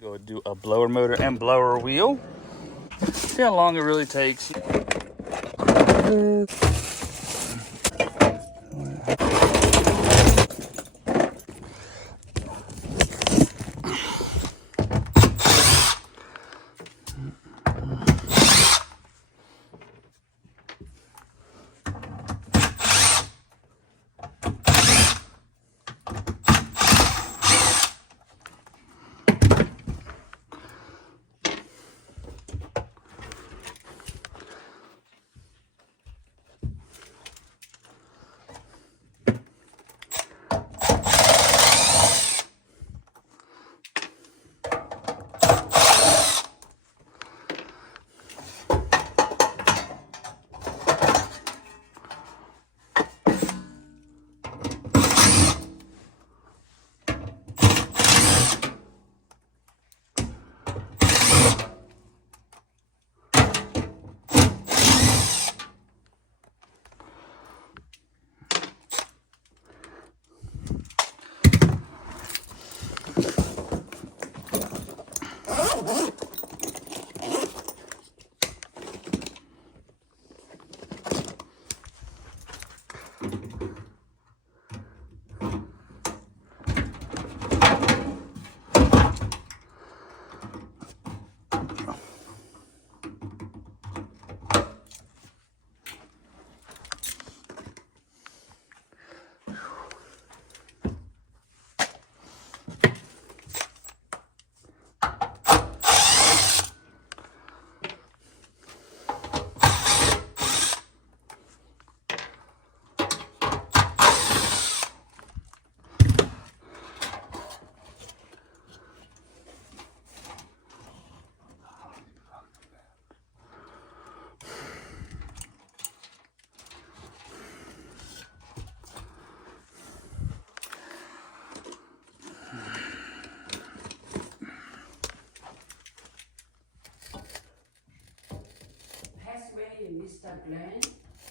go do a blower motor and blower wheel. See how long it really takes.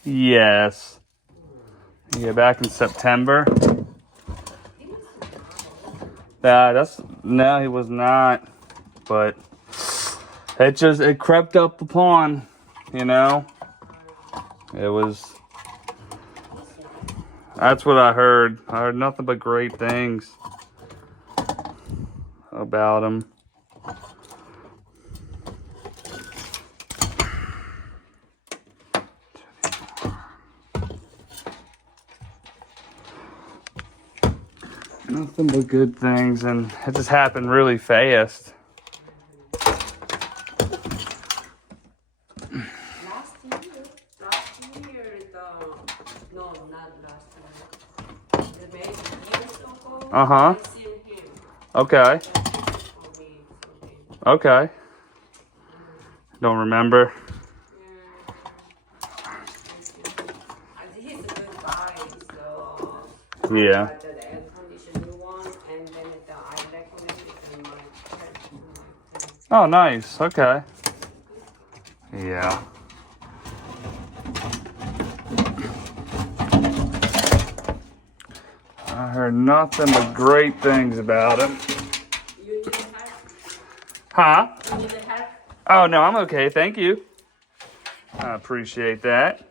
Yes. Yeah, back in September. No, he was not. But it crept up upon, you know. That's what I heard. I heard nothing but great things about him. Nothing but good things, and it just happened really fast. Uh-huh. Okay. Okay. Don't remember. Yeah. Oh, nice. Okay. Yeah. I heard nothing but great things about him. You need help? Huh? You need help? Oh, no, I'm okay. Thank you. I appreciate that.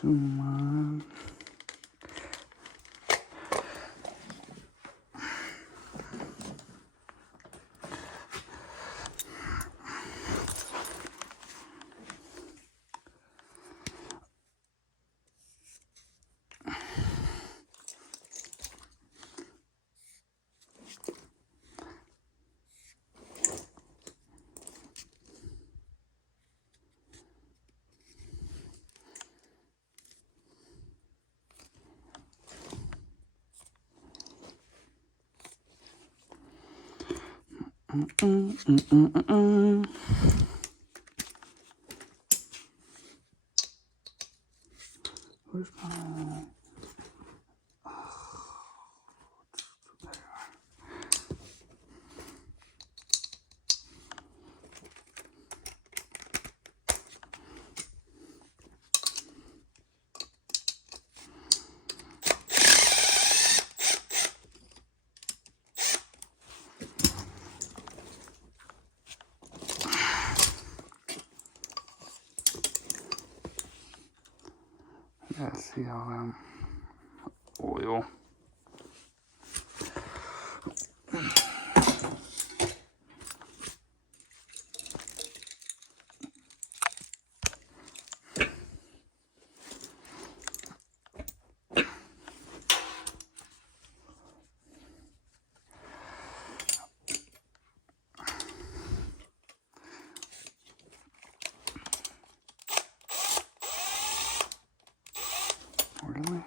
Come on. Where's my... Let's see how oil. Really?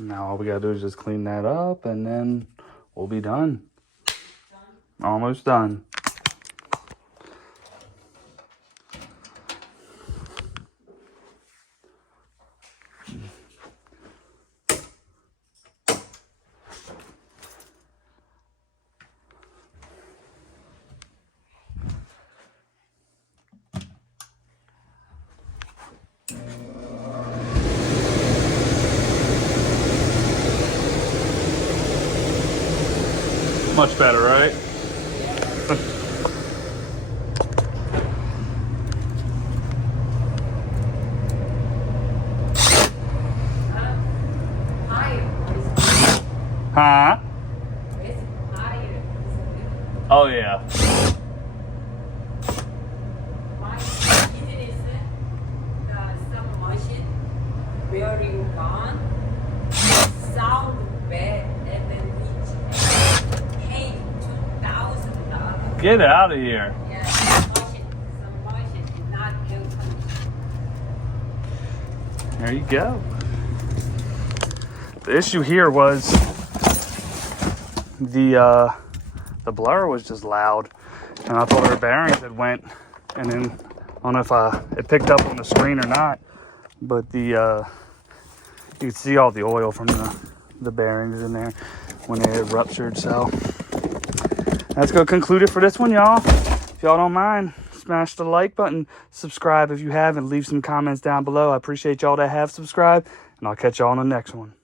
Now all we gotta do is just clean that up and then we'll be done. Almost done. Much better, right? Huh? Oh yeah. My business, some machine where you gone sound bad and then we paid $2,000. Get out of here. Yeah, some machine not good condition. There you go. The issue here was the blower was just loud, and I thought our bearings had went, and then I don't know if it picked up on the screen or not, but you could see all the oil from the bearings in there when they had ruptured. So that's gonna conclude it for this one, y'all. If y'all don't mind, smash the like button, subscribe if you haven't, leave some comments down below. I appreciate y'all that have subscribed, and I'll catch y'all on the next one.